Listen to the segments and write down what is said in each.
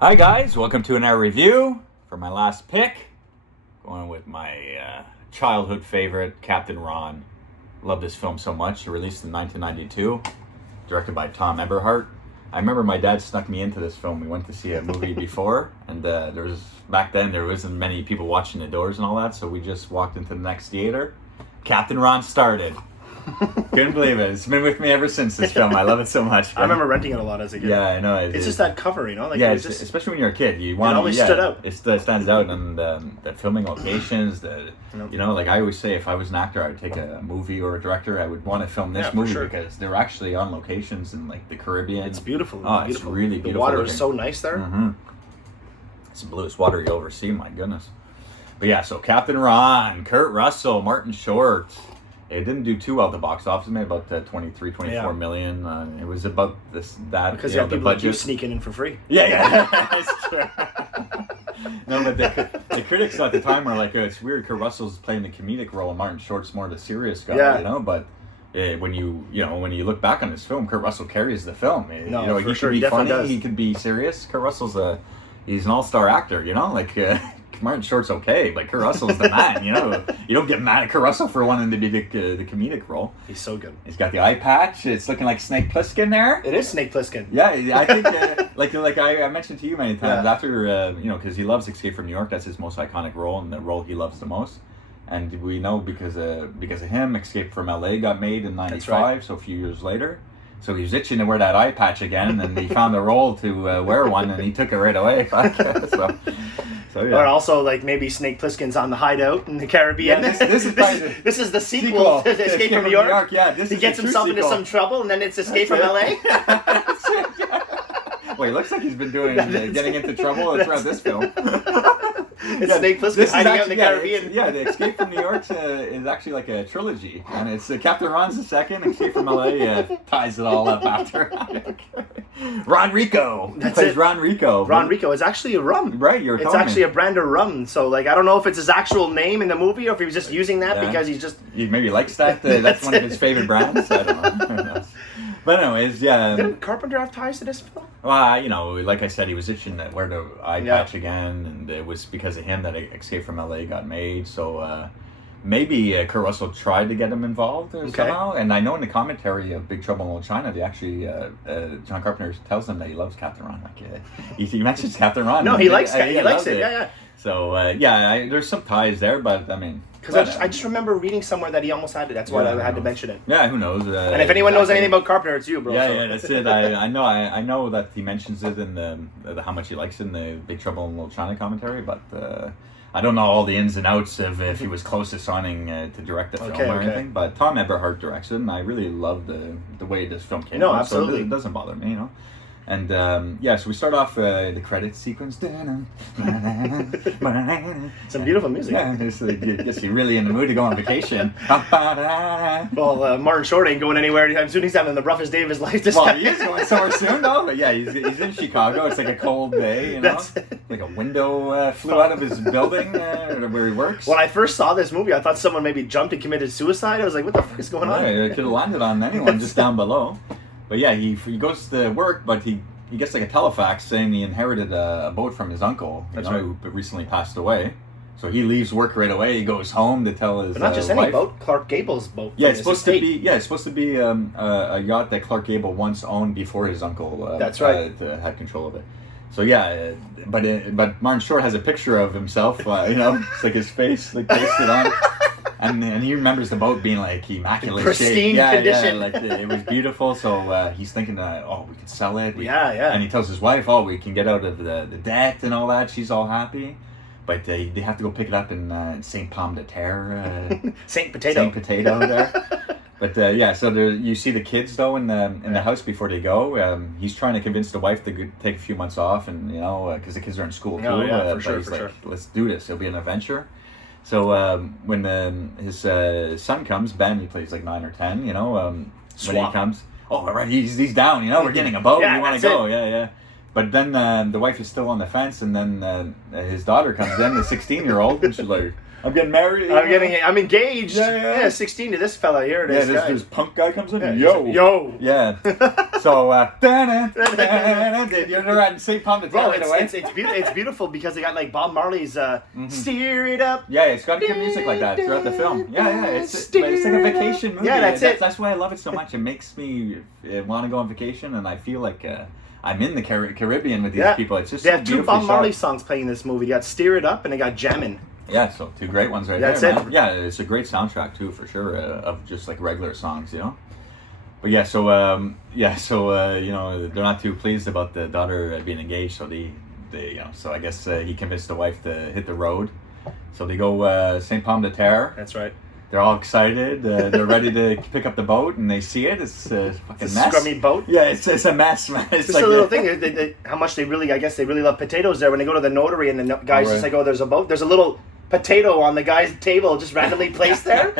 Hi guys, welcome to another review. For my last pick, going with my childhood favorite, Captain Ron. Love this film so much. Released in 1992, directed by Tom Eberhardt. I remember my dad snuck me into this film. We went to see a movie before, and back then there wasn't many people watching the doors and all that, so we just walked into the next theater. Captain Ron started. Couldn't believe it. It's been with me ever since this film. I love it so much. I remember renting it a lot as a kid. Yeah, I know. It's just that cover, Like yeah, it's just, especially when you're a kid, you want. It always stood out. It stands out, and the filming locations. Like I always say, if I was an actor, I would take a movie or a director. I would want to film this movie because they're actually on locations in like the Caribbean. It's beautiful. It's really beautiful. The water is so nice there. Mm-hmm. It's the bluest water you'll ever see. My goodness. But yeah, so Captain Ron, Kurt Russell, Martin Short. It didn't do too well at the box office. It made about 24 million. It was about that. Because you have people like you sneaking in for free. Yeah. It's true. No, but the critics at the time were like, it's weird. Kurt Russell's playing the comedic role, and Martin Short's more the serious guy. But when you look back on this film, Kurt Russell carries the film. He could be funny. He could be serious. Kurt Russell's he's an all-star actor. Martin Short's okay, but Kurt Russell's the man. You don't get mad at Kurt Russell for wanting to be the comedic role. He's so good. He's got the eye patch. It's looking like Snake Plissken there. It is Snake Plissken. Yeah, I think like I mentioned to you many times after because he loves Escape from New York. That's his most iconic role and the role he loves the most. And we know because of him, Escape from LA got made in '95, so a few years later. So he was itching to wear that eye patch again, and he found a role to wear one, and he took it right away. So yeah. Or also, like, maybe Snake Plissken's on the Hideout in the Caribbean. Yeah, this is the sequel to Escape from New York. Yeah, he gets himself into some trouble, and then it's Escape from LA. Well, he looks like he's been getting into trouble throughout this film. It's Snake Plissken hiding out in the Caribbean. The Escape from New York is actually like a trilogy, and it's Captain Ron's the second. Escape from LA ties it all up after. Ron Rico. That's plays it. Ron Rico. Ron Rico is actually a rum. Right, it's actually a brand of rum. So, like, I don't know if it's his actual name in the movie or if he was just using that because he maybe likes that. That's one of his favorite brands. I don't know. But anyways, yeah. Didn't Carpenter have ties to this film? Well, like I said, he was itching to wear the eye patch again, and it was because of him that Escape from LA got made. So maybe Kurt Russell tried to get him involved somehow. And I know in the commentary of Big Trouble in Little China, they actually John Carpenter tells them that he loves Captain Ron. Like he mentions Captain Ron. No, he likes it. He likes it. Yeah. So there's some ties there, but I mean. Because I just remember reading somewhere that he almost had it. That's why I had to mention it. Yeah, who knows? And if anyone knows anything about Carpenter, it's you, bro. Yeah, that's it. I know that he mentions it in the how much he likes it in the Big Trouble in Little China commentary, but I don't know all the ins and outs of if he was close to signing to direct the film or anything. But Tom Eberhardt directs it, and I really love the way this film came out. No, absolutely. So it doesn't bother me, And so we start off the credits sequence. Some beautiful music. Yeah, gets you really in the mood to go on vacation. Well, Martin Short ain't going anywhere anytime soon. He's having the roughest day of his life. He is going somewhere soon, though. But yeah, he's in Chicago. It's like a cold day, Like a window flew out of his building where he works. When I first saw this movie, I thought someone maybe jumped and committed suicide. I was like, what the fuck is going on? It could have landed on anyone just down below. But yeah, he goes to work, but he gets like a telefax saying he inherited a boat from his uncle, who recently passed away. So he leaves work right away. He goes home to tell his but not just wife. Any boat, Clark Gable's boat. Yeah, it's supposed to be a yacht that Clark Gable once owned before his uncle. That's right. Had control of it. So yeah, but Martin Short has a picture of himself. It's like his face pasted on. And he remembers the boat being like immaculate pristine shape. condition. Like it was beautiful. So he's thinking, we could sell it. Yeah. And he tells his wife, we can get out of the debt and all that. She's all happy. But they have to go pick it up in Saint Pomme de Terre. Saint Potato there. But so you see the kids though in the house before they go. He's trying to convince the wife to take a few months off, and because the kids are in school too. For sure. Let's do this. It'll be an adventure. So when his son comes, Ben, he plays like 9 or 10. When he comes, right, he's down. We're getting a boat. We want to go. Yeah. But then the wife is still on the fence, and then his daughter comes in, the 16-year-old, and she's like, I'm getting married. I'm engaged. Yeah. 16 to this fella here. This punk guy comes in. Yeah, Yo. Yeah. So, you're at St. Palm de Terre right away. It's beautiful because they got like Bob Marley's "Steer It Up." Yeah, it's got good music like that throughout the film. Yeah. It's like a vacation movie. Yeah, that's it. That's why I love it so much. It makes me want to go on vacation, and I feel like I'm in the Caribbean with these people. It's just they have two Bob Marley songs playing in this movie. You got "Steer It Up" and they got "Jammin'." Yeah, so two great ones right there. That's it. Yeah, it's a great soundtrack too, for sure, of just like regular songs, you know. But yeah, so you know, they're not too pleased about the daughter being engaged, so they you know, so I guess he convinced the wife to hit the road. So they go St. Palm de Terre. That's right. They're all excited. They're ready to pick up the boat, and they see it. It's a fucking mess. Scrummy boat. Yeah, it's a mess, man. It's just like a little thing. How much they really, I guess they really love potatoes there. When they go to the notary, and the guy's just like, "Oh, there's a boat. There's a little potato on the guy's table, just randomly placed there."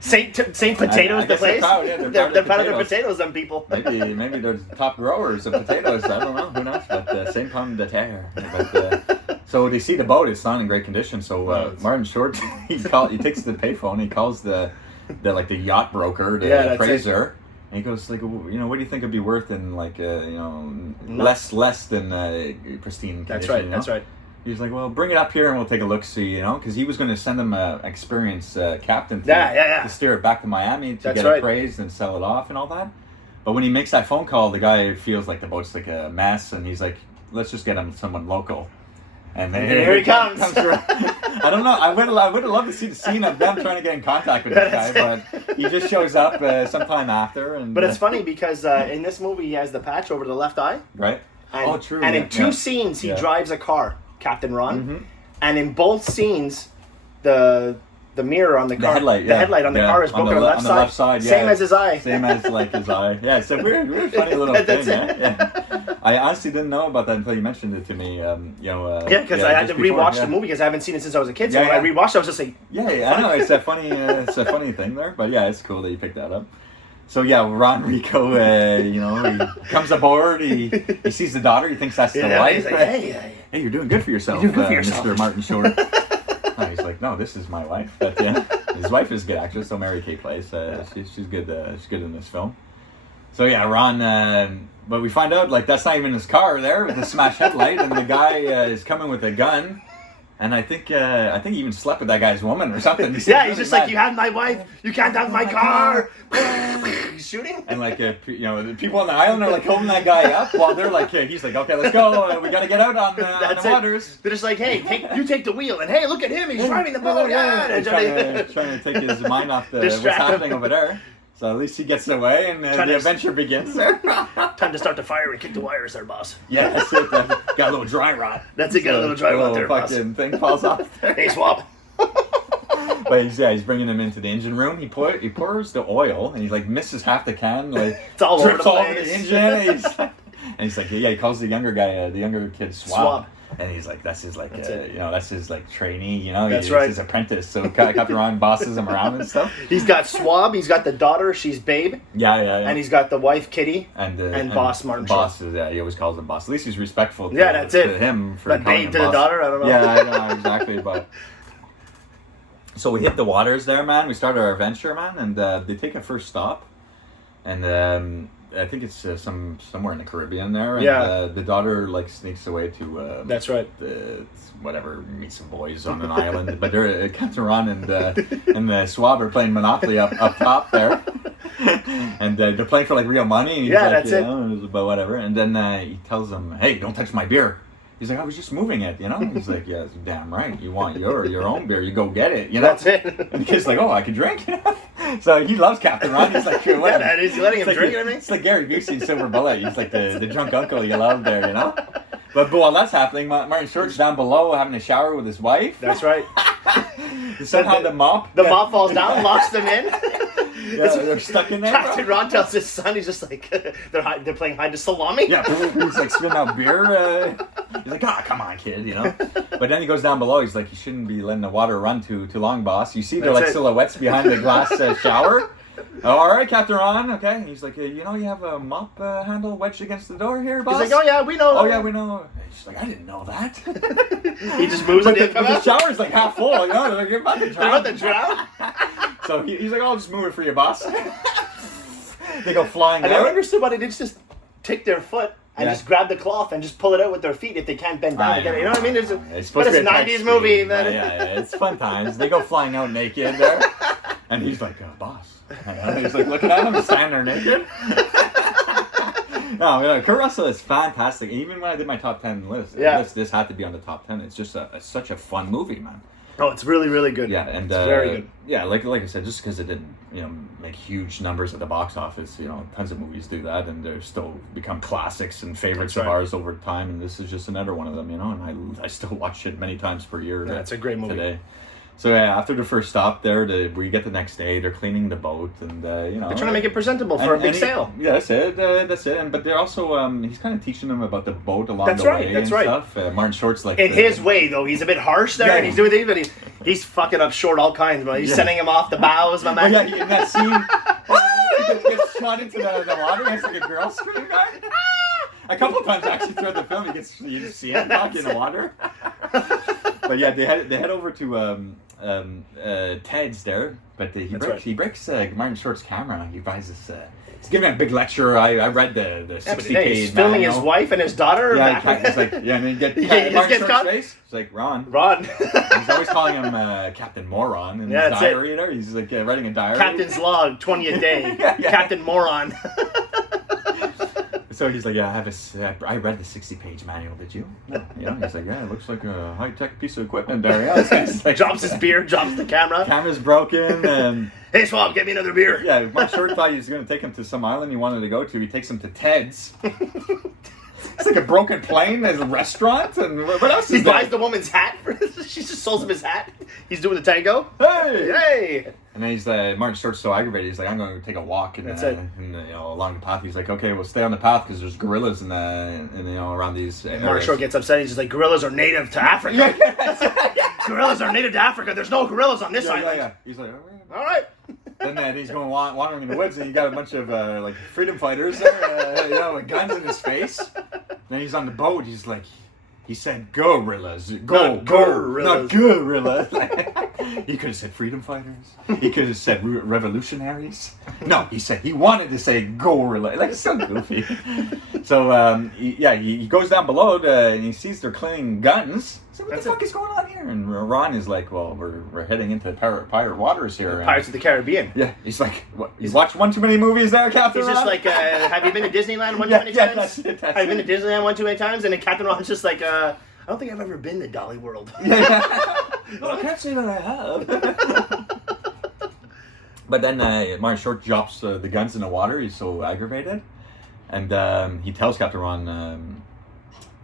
Saint Potatoes, the place. They're proud of their potatoes, them people. Maybe they're top growers of potatoes. I don't know. Who knows? But St. Palm de Terre. So they see the boat. It's not in great condition. So Martin Short, he takes the payphone. He calls the yacht broker, the appraiser. And he goes like, you know, what do you think it'd be worth in like you know, less than pristine condition? That's right. You know? That's right. He's like, well, bring it up here and we'll take a look, see, you know, because he was going to send them an experienced captain to steer it back to Miami to get appraised and sell it off and all that. But when he makes that phone call, the guy feels like the boat's like a mess, and he's like, let's just get him someone local. And then here he comes. I don't know. I would have loved to see the scene of them trying to get in contact with this guy, but he just shows up sometime after. And but it's funny because in this movie he has the patch over the left eye. Right. And, true. And in two scenes he drives a car. Captain Ron, and in both scenes, the mirror on the car, the headlight on the car is broken on the left side, same as his eye, same as like his eye. Yeah, it's a weird funny little thing. Yeah. I honestly didn't know about that until you mentioned it to me. Because I had to rewatch the movie because I haven't seen it since I was a kid. So when I rewatched, I was just like, I know it's a funny thing there, but yeah, it's cool that you picked that up. So yeah, Ron Rico, you know, he comes aboard. He sees the daughter. He thinks that's the wife. He's like, hey, you're doing good for yourself, Mr. Martin Short. He's like, no, this is my wife. But his wife is a good actress. So Mary Kay Place. She's good. She's good in this film. So yeah, Ron. But we find out like that's not even his car there with the smashed headlight, and the guy is coming with a gun. And I think he even slept with that guy's woman or something. He's just like, you have my wife, you can't have my car. He's shooting. And like, you know, the people on the island are like holding that guy up while they're like, he's like, okay, let's go. We got to get out on the waters. They're just like, hey, you take the wheel. And hey, look at him. He's driving the boat. Yeah. Trying to take his mind off what's happening over there. So at least he gets away, and the adventure begins there. Time to start the fire and kick the wires there, boss. Yeah, that's it. Got a little dry rot. That's it, got a little dry rot there, boss. Fucking thing falls off there. Hey, swap. But he's bringing him into the engine room. He pours the oil, and he like misses half the can. Like, it's all over the engine. And he's like, he calls the younger guy, the younger kid, Swab. And he's like, that's his that's his like trainee, you know. He's his apprentice. So Captain Ron bosses him around and stuff. He's got Swab. He's got the daughter. She's Babe. Yeah. And he's got the wife Kitty. And Boss Martin. Boss is he always calls him Boss. At least he's respectful. To him for but Babe to the daughter. I don't know. Yeah, I know exactly. But so we hit the waters there, man. We start our adventure, man, and they take a first stop, and I think it's somewhere in the Caribbean there. And the daughter like sneaks away to that's right. Meet some boys on an island. But they're Captain Ron and the Swab are playing Monopoly up top there, and they're playing for like real money. And he's that's it. But whatever. And then he tells them, "Hey, don't touch my beer." He's like, I was just moving it, you know? He's like, yeah, damn right. You want your own beer, you go get it, you know? That's it. And the kid's like, oh, I can drink, you know? So he loves Captain Ron. He's like, sure, what? Yeah, is he letting him drink anything? It's like Gary Busey in Silver Bullet. He's like the drunk uncle you love there, you know? But while that's happening, Martin Short's down below having a shower with his wife. That's right. Somehow the mop falls down, locks them in. Yeah, they're stuck in there. Captain Ron tells his son, he's just like, they're playing hide to salami. Yeah, he's like spitting out beer. He's like, come on, kid, you know. But then he goes down below. He's like, you shouldn't be letting the water run too long, boss. You see, they're like silhouettes behind the glass shower. Oh, all right, Captain Ron. Okay. And he's like, you know, you have a mop handle wedged against the door here, boss. He's like, oh yeah, we know. Oh yeah, we know. She's like, I didn't know that. He just moves it. The shower's like half full, you know? They're like, you're about to drown. They're about to drown? So he's like, I'll just move it for you, boss. They go flying I out. never understood why they didn't just take their foot and just grab the cloth and just pull it out with their feet if they can't bend down together. You know what I mean? It's but it's a 90s movie. Yeah, it's fun times. They go flying out naked there. And he's like, boss. He's like looking at him, standing there naked. No, Kurt Russell is fantastic. Even when I did my top 10 list, this had to be on the top 10. It's just such a fun movie, man. Oh, it's really, really good. Yeah, and it's very good. Yeah, like I said, just because it didn't, make huge numbers at the box office, tons of movies do that, and they're still become classics and favorites of ours over time. And this is just another one of them, and I still watch it many times per year. Yeah, it's a great movie. Today. So yeah, after the first stop there, we get the next day, they're cleaning the boat, and they're trying to make it presentable for a big sale. Yeah, that's it. And but they're also he's kind of teaching them about the boat along the way. That's right. Stuff. Martin Short's like in his way though, he's a bit harsh there, and he's doing things, but he's fucking up short all kinds. But he's sending him off the bows, my man. Yeah, in that scene, he gets shot into the water. It's like a girl scream guy. A couple of times actually throughout the film, you just see him back in the water. But yeah, they head over to Ted's there, but he breaks Martin Short's camera. He buys this. He's giving a big lecture. I read the 60-page. He's filming his wife and his daughter. Yeah, it's like and then Martin Short's face. It's like Ron. He's always calling him Captain Moron in his diary. There, he's like writing a diary. Captain's log, 20 a day. Captain Moron. So he's like, I read the 60-page manual, did you? No. He's like, it looks like a high-tech piece of equipment there. Yeah, drops his beer, drops the camera. Camera's broken, and... Hey, Swab, get me another beer. Yeah, Martin Short thought he was going to take him to some island he wanted to go to. He takes him to Ted's. It's like a broken plane. There's a restaurant, and what else is he buys the woman's hat. She just sells him his hat. He's doing the tango. Hey! And then he's Martin Short's so aggravated. He's like, I'm going to take a walk, and along the path. He's like, okay, we'll stay on the path because there's gorillas in around these. Martin Short gets upset. He's just like, gorillas are native to Africa. Gorillas are native to Africa. There's no gorillas on this island. Yeah. He's like, all right. Then he's going wandering in the woods, and you got a bunch of freedom fighters there, with guns in his face. Then he's on the boat. He's like, he said gorillas, not gorillas. He could have said freedom fighters. He could have said revolutionaries. No, he said he wanted to say gorilla. Like, it's so goofy. So he goes down below and he sees they're cleaning guns. So what the fuck is going on here? And Ron is like, well, we're heading into pirate waters here. Pirates of the Caribbean. Yeah, he's like, what? He's watched one too many movies there, Captain He's Ron? just like, have you been to Disneyland one too many times? Have you been to Disneyland one too many times? And then Captain Ron's just like, I don't think I've ever been to Dolly World. Well, I can't say that I have. But then Martin Short drops the guns in the water. He's so aggravated. And he tells Captain Ron...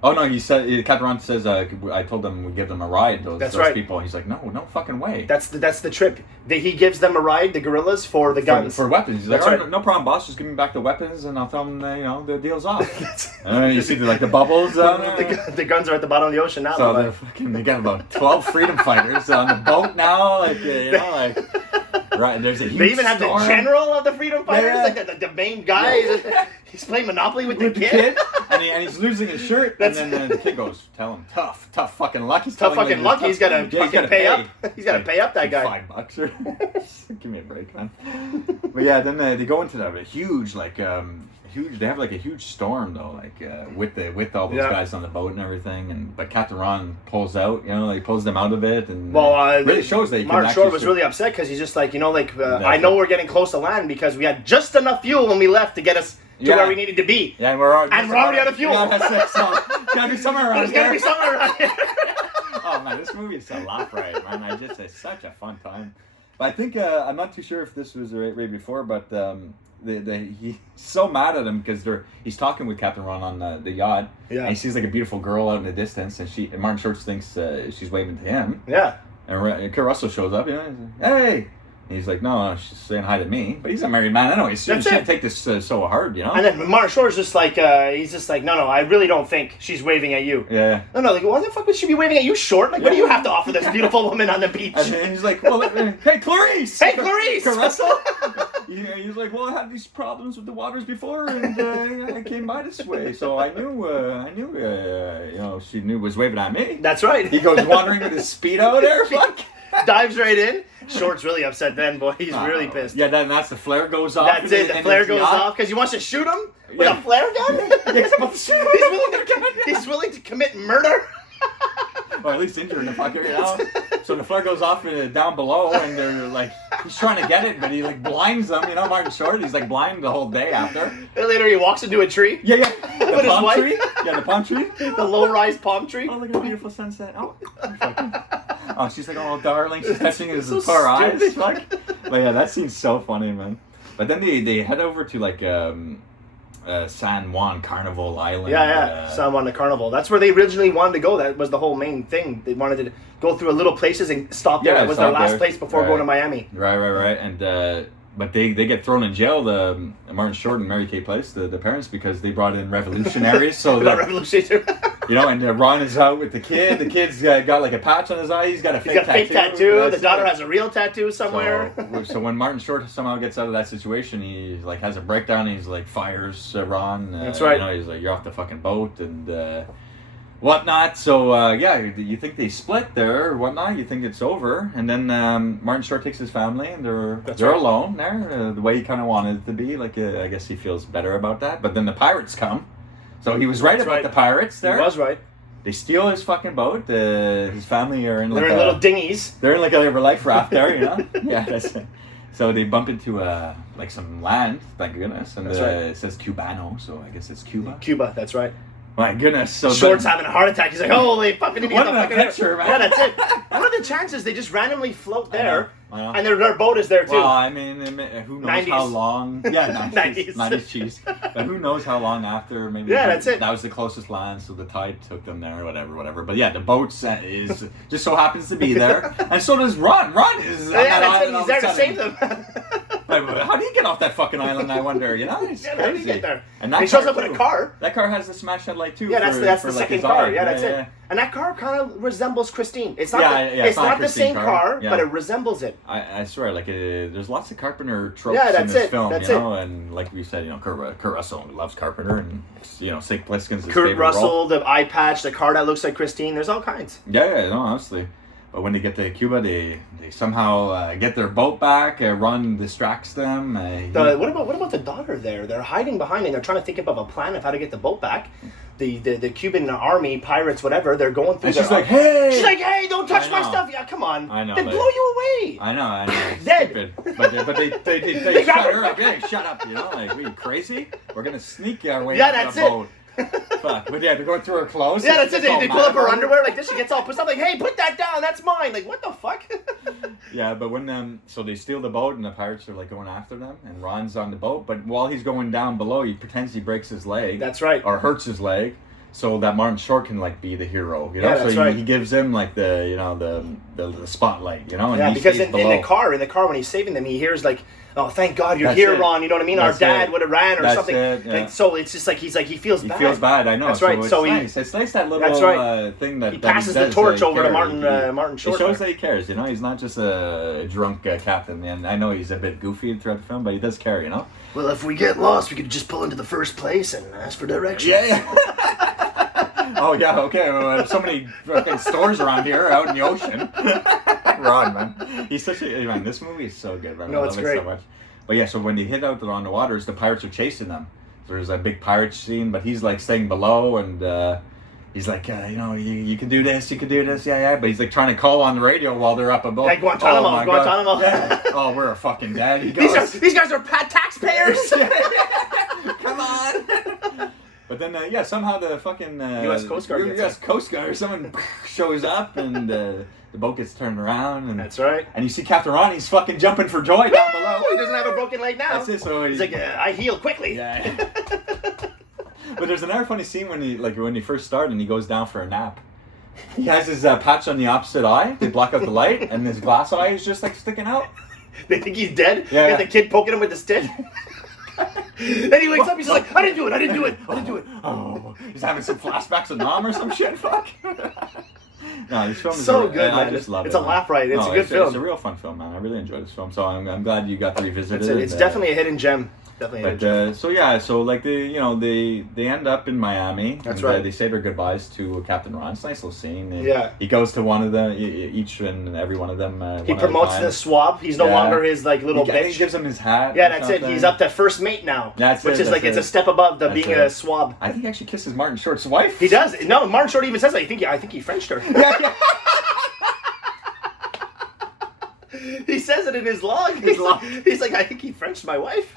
Captain Ron says, I told them we'd give them a ride, those people. He's like, no fucking way. That's the trip. He gives them a ride, the gorillas, for the guns. For weapons. He's like, no problem, boss. Just give me back the weapons and I'll tell them, the deal's off. And then you see the bubbles down there. The guns are at the bottom of the ocean now. So they got about 12 freedom fighters on the boat now. Right, there's a huge They even have storm. the general of the freedom fighters, like the main guy. He's playing Monopoly with the kid. And he's losing his shirt. And then the kid goes, tell him, tough fucking luck. He's tough fucking luck. He's got to fucking pay up. He's got to pay up that guy. $5. Give me a break, man. But yeah, then they go into that huge, they have like a huge storm though, with all those guys on the boat and everything. But Captain Ron pulls out, he pulls them out of it, and really shows that Martin Short was really upset because he's just like, I know we're getting close to land because we had just enough fuel when we left to get us to where we needed to be. Yeah, and we're already out of fuel. Yeah, that's it. So it's gotta be somewhere around here. There's gotta be somewhere around here. Oh man, this movie is a laugh ride, man. It's such a fun time. But I think I'm not too sure if this was right before, but he's so mad at him because he's talking with Captain Ron on the yacht. Yeah. And he sees like a beautiful girl out in the distance, and Martin Short thinks she's waving to him. Yeah. And Kurt Russell shows up. He's like, hey. And he's like, no, she's saying hi to me. But he's a married man anyway, so he shouldn't take this so hard, And then Martin Short's just like, he's just like, no, I really don't think she's waving at you. Yeah. No, like, why the fuck would she be waving at you, Short? Like, what do you have to offer this beautiful woman on the beach? And he's like, well, hey, Clarice! Hey, Clarice! Kurt Russell? Yeah, he's like, well, I had these problems with the waters before, and I came by this way, so I knew, you know, she was waving at me. That's right. He goes wandering with his Speedo there, fuck. Dives right in. Short's really upset then, boy. He's really pissed. Yeah, then that's the flare goes off. That's it. The flare goes off because he wants to shoot him with a flare gun. He's willing to commit murder. Or at least injuring the fucker, you know? So the flare goes off down below, and they're like, he's trying to get it, but he like blinds them, you know, Martin Short, he's like blind the whole day after. And later he walks into a tree. Yeah. The palm tree. Yeah, the palm tree. The low-rise palm tree. Oh, look at the beautiful sunset. Oh, she's like, oh, darling, she's touching his poor eyes. Fuck. But yeah, that scene's so funny, man. But then they head over to like, San Juan Carnival Island. Yeah, San Juan the Carnival. That's where they originally wanted to go. That was the whole main thing. They wanted to go through a little places and stop there. That was their last place before going to Miami. Right. And but they get thrown in jail. The Martin Short and Mary Kay Place, the parents, because they brought in revolutionaries. So revolutionary. You know, and Ron is out with the kid. The kid's got like a patch on his eye. He's got a fake tattoo. The daughter has a real tattoo somewhere. So when Martin Short somehow gets out of that situation, he like has a breakdown. And he's like fires Ron. That's right. You know, he's like, you're off the fucking boat and whatnot. So you think they split there or whatnot. You think it's over, and then Martin Short takes his family and they're alone there, the way he kind of wanted it to be. Like I guess he feels better about that. But then the pirates come. So he was right about the pirates there. He was right. They steal his fucking boat. His family are in like they're in little dinghies. They're in like a life raft there, you know? Yeah, that's it. So they bump into like some land, thank goodness. And it says Cubano, so I guess it's Cuba. Cuba, that's right. My goodness. So Short's having a heart attack. He's like, holy fucking idiot. What a picture, man. Yeah, that's it. What are the chances they just randomly float there and their boat is there too? Well, I mean, who knows 90s. How long. Yeah, 90s cheese. But who knows how long after maybe. Yeah, that's it. That was the closest land, so the tide took them there, whatever. But yeah, the boat is just so happens to be there. And so does Ron. Ron is. Yeah, that's it. He's there to save them. How do you get off that fucking island, I wonder, you know? It's crazy. How do you get there? And he shows up with a car. That car has the smash headlight too. Yeah, that's the second car. Yeah, that's it. And that car kind of resembles Christine. It's not it's not the same car, but it resembles it. I swear, like there's lots of Carpenter tropes in this film, you know, and like we said, you know, Kurt Russell loves Carpenter, and you know, St. Plissken's his favorite role. The eye patch, the car that looks like Christine. There's all kinds. Yeah, no, honestly. But when they get to Cuba, they somehow get their boat back. Ron distracts them. What about the daughter there? They're hiding behind and they're trying to think of a plan of how to get the boat back. The Cuban army, pirates, whatever, they're going through. And she's like, hey, don't touch my stuff. Yeah, come on. I know. They blow you away. I know. It's dead. Stupid. But they shut her up. Yeah, shut up. You know, like, are you crazy? We're gonna sneak our way out the boat. Fuck. But yeah, they're going through her clothes. Yeah, that's it. They pull up her underwear like this. She gets all pissed off, like, hey, put that down. That's mine. Like, what the fuck? Yeah, but when so they steal the boat and the pirates are like going after them, and Ron's on the boat. But while he's going down below, he pretends he breaks his leg. That's right. Or hurts his leg, so that Martin Short can like be the hero. You know, yeah, that's right. He gives him like the spotlight. You know, and yeah, because in the car when he's saving them, he hears like, oh, thank God you're here, Ron. You know what I mean? Our dad would have ran or something. And so it's just like he feels bad. He feels bad. I know. That's right. So it's nice that little thing that he passes the torch over to Martin Short. It shows that he cares. You know, he's not just a drunk captain. And I know he's a bit goofy throughout the film, but he does care. You know. Well, if we get lost, we could just pull into the first place and ask for directions. Yeah. Oh yeah. Okay. Well, so many fucking stores around here, out in the ocean. Ron, man, he's such a man. This movie is so good, man. No, it's great. So much. But yeah, so when they hit out on the waters, the pirates are chasing them. So there's a big pirate scene, but he's like staying below, and he's like, you know, you can do this, yeah. But he's like trying to call on the radio while they're up above. Like Guantanamo. Yeah. Oh, we're a fucking dead. He goes, these guys are taxpayers. Come on. But then, somehow the fucking U.S. Coast Guard or someone shows up, and the boat gets turned around. And that's right. And you see Captain Ron, he's fucking jumping for joy down below. He doesn't have a broken leg now. That's it. So he's like, I heal quickly. Yeah. But there's another funny scene when he first started and he goes down for a nap. He has his patch on the opposite eye. They block out the light, and his glass eye is just like sticking out. They think he's dead. Yeah. Got the kid poking him with the stick. Then he wakes up, he's like, I didn't do it. Oh, he's having some flashbacks of Nam or some shit, fuck. No, this film is so good, man. I just love it. It's a laugh riot. It's a good film. It's a real fun film, man. I really enjoyed this film, so I'm glad you got to revisit it. It's definitely a hidden gem. They end up in Miami. That's right. They say their goodbyes to Captain Ron. It's a nice little scene. He goes to one of them, each and every one of them. He promotes the swab. He's no longer his little bitch. He gives him his hat. Yeah, that's it. He's up to first mate now. It's a step above being a swab. I think he actually kisses Martin Short's wife. He does. No, Martin Short even says that. I think he Frenched her. Yeah. He says it in his log. He's like, I think he Frenched my wife.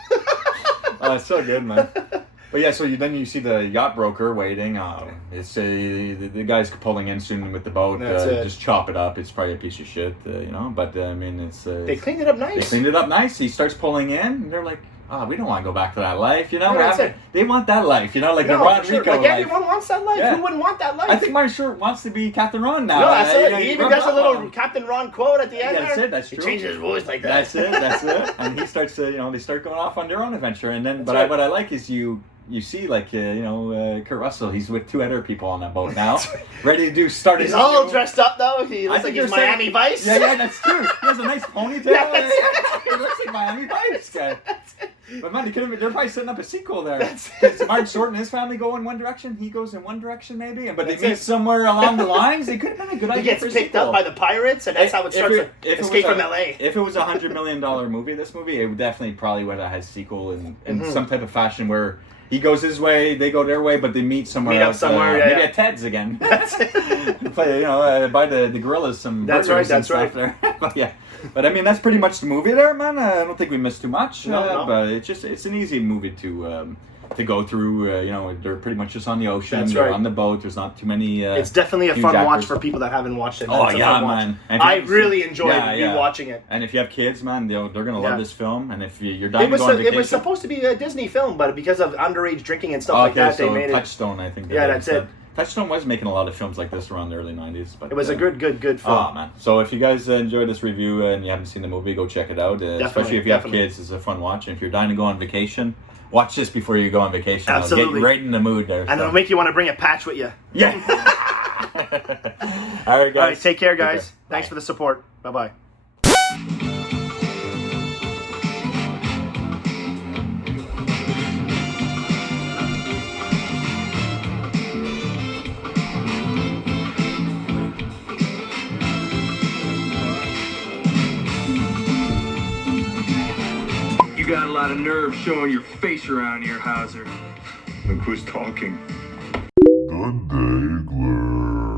Oh, it's so good, man. But yeah, so then you see the yacht broker waiting. It's the guy's pulling in soon with the boat. Just chop it up. It's probably a piece of shit, But I mean, it's they cleaned it up nice. He starts pulling in, and they're like, "Oh, we don't want to go back to that life, They want that life, like the Ron Rico life. Everyone wants that life. Yeah. Who wouldn't want that life? I think Martin Short wants to be Captain Ron now. No, that's it. He even does a little Captain Ron quote at the end. That's it. That's true. He changes his voice like that. That's it. And he starts to, they start going off on their own adventure. And then, what I like is you see, Kurt Russell, he's with two other people on that boat now, ready to start his... He's all dressed up, though. He looks like he's Miami Vice. Yeah, that's true. He has a nice ponytail. He looks like Miami Vice guy. But man, they're probably setting up a sequel there. Because Martin Short and his family go in one direction, he goes in one direction maybe, but they meet somewhere along the lines. It could have been a good idea for a sequel. He gets picked up by the pirates, and that's how it starts. Escape from L.A. If it was $100 million movie, it would definitely probably would have had a sequel in some type of fashion where he goes his way, they go their way, but they meet somewhere else. Maybe at Ted's again. Play, buy the gorillas some burgers and stuff there. But I mean, that's pretty much the movie there, man. I don't think we missed too much. No. But it's an easy movie to go through. They're pretty much just on the ocean. They're on the boat. There's not too many. It's definitely a fun watch for people that haven't watched it. Oh yeah, man! I really enjoyed rewatching it. And if you have kids, man, they're gonna love this film. And if you're dying to go on vacation, it was supposed to be a Disney film, but because of underage drinking and stuff like that, they made it. Touchstone, I think. Yeah, that's it. Touchstone was making a lot of films like this around the early 90s. But it was a good film. Oh, man. So if you guys enjoyed this review and you haven't seen the movie, go check it out. Especially if you have kids, it's a fun watch. And if you're dying to go on vacation, watch this before you go on vacation. Absolutely. It'll get right in the mood there. And it'll make you want to bring a patch with you. Yeah. All right, guys. All right, take care, guys. Thanks for the support. Bye-bye. You got a lot of nerve showing your face around here, Hauser. Look who's talking. The Daigler.